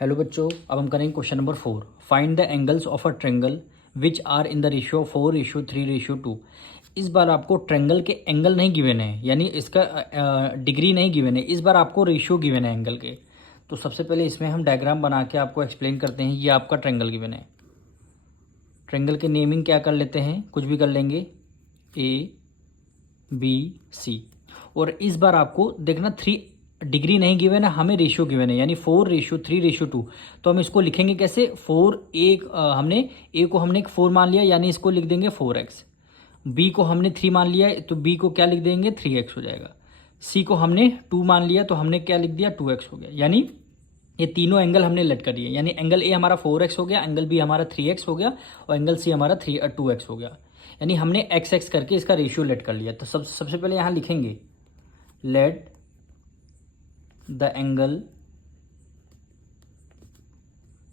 Hello बच्चों, अब हम करेंगे question number 4। Find the angles of a triangle which are in the ratio 4:3:2। इस बार आपको ट्रेंगल के एंगल नहीं गिवन है, यानी इसका डिग्री नहीं गिवन है। इस बार आपको रेशियो गिवन है एंगल के। तो सबसे पहले इसमें हम डायग्राम बना के आपको एक्सप्लेन करते हैं। ये आपका ट्रेंगल गिवन है। ट्रेंगल के नेमिंग क्या कर लेते हैं, कुछ भी कर लेंगे, ABC। और इस बार आपको देखना 3 डिग्री नहीं गिवन है, हमें रेशियो गिवन है, यानी 4:3:2। तो हम इसको लिखेंगे कैसे, 4 एक हमने ए को हमने एक 4 मान लिया, यानी इसको लिख देंगे 4x। बी को हमने 3 मान लिया, तो बी को क्या लिख देंगे, 3x हो जाएगा। सी को हमने 2 मान लिया, तो हमने क्या लिख दिया, 2x हो गया। यानी ये तीनों एंगल हमने लट कर दिए, यानी एंगल ए हमारा 4x हो गया, एंगल बी हमारा 3x हो गया, और एंगल सी हमारा 2x हो गया। यानी हमने एक्स एक्स करके इसका रेशियो लेट कर लिया। तो सबसे पहले यहाँ लिखेंगे, let the angle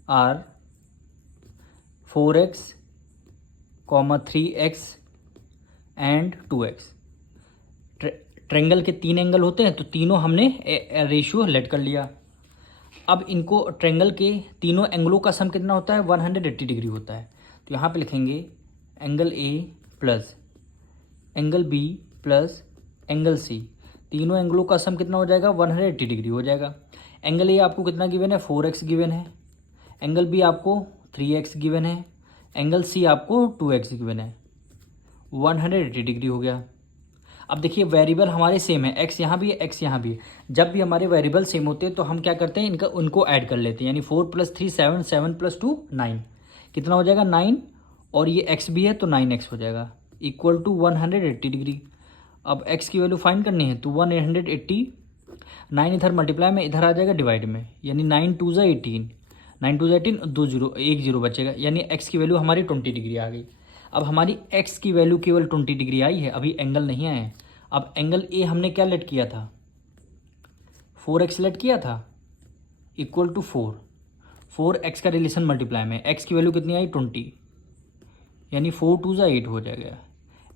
are 4x, 3x and 2x। Triangle के 3 एंगल होते हैं, तो तीनों हमने रेशियो लेट कर लिया। अब इनको ट्रेंगल के तीनों एंगलों का सम कितना होता है, 180 डिग्री होता है। तो यहाँ पे लिखेंगे angle A plus angle B plus angle C, तीनों एंगलों का सम कितना हो जाएगा, 180 डिग्री हो जाएगा। एंगल ए आपको कितना गिवन है, 4x गिवन है। एंगल बी आपको 3x गिवन है। एंगल सी आपको 2x गिवन है। 180 डिग्री हो गया। अब देखिए वेरिएबल हमारे सेम है, x यहाँ भी है, x यहाँ भी है। जब भी हमारे वेरिएबल सेम होते हैं तो हम क्या करते हैं, उनको ऐड कर लेते हैं। यानी 4 + 3 7, 7 + 2 9, कितना हो जाएगा 9। और ये x भी है तो 9x हो जाएगा, इक्वल टू 180 डिग्री। अब x की वैल्यू फाइंड करनी है, तो 180, 9 इधर मल्टीप्लाई में, इधर आ जाएगा डिवाइड में, यानी 9 2 ज़ा 18, 9 2 ज़ा 18, 2 0 1 0 बचेगा, यानी x की वैल्यू हमारी 20 डिग्री आ गई। अब हमारी x की वैल्यू केवल 20 डिग्री आई है, अभी एंगल नहीं आया है। अब एंगल ए हमने क्या लेट किया था, 4x लेट किया था, इक्वल टू 4x का रिलेशन मल्टीप्लाई में, x की वैल्यू कितनी आई 20, यानी 4 2 ज़ा 8 हो जाएगा।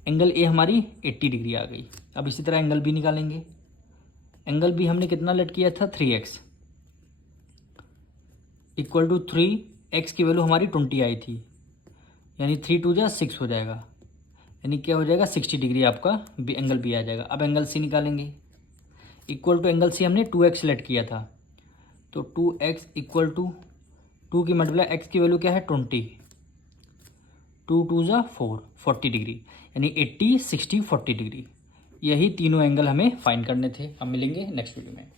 एंगल ए हमारी 80 डिग्री आ गई। अब इसी तरह एंगल बी निकालेंगे। एंगल बी हमने कितना लेट किया था, 3x, इक्वल टू 3x की वैल्यू हमारी 20 आई थी, यानी 3 2 ज़ा 6 हो जाएगा, यानी क्या हो जाएगा 60 डिग्री आपका एंगल बी आ जाएगा। अब एंगल सी निकालेंगे, इक्वल टू एंगल सी हमने 2x लेट किया था, तो 2x इक्वल टू 2 की मल्टीप्लाई x की वैल्यू क्या है 20, 2 2 ज़ा 4, 40 डिग्री, यानी 80 60 40 डिग्री। यही तीनों एंगल हमें फाइंड करने थे। अब मिलेंगे नेक्स्ट वीडियो में।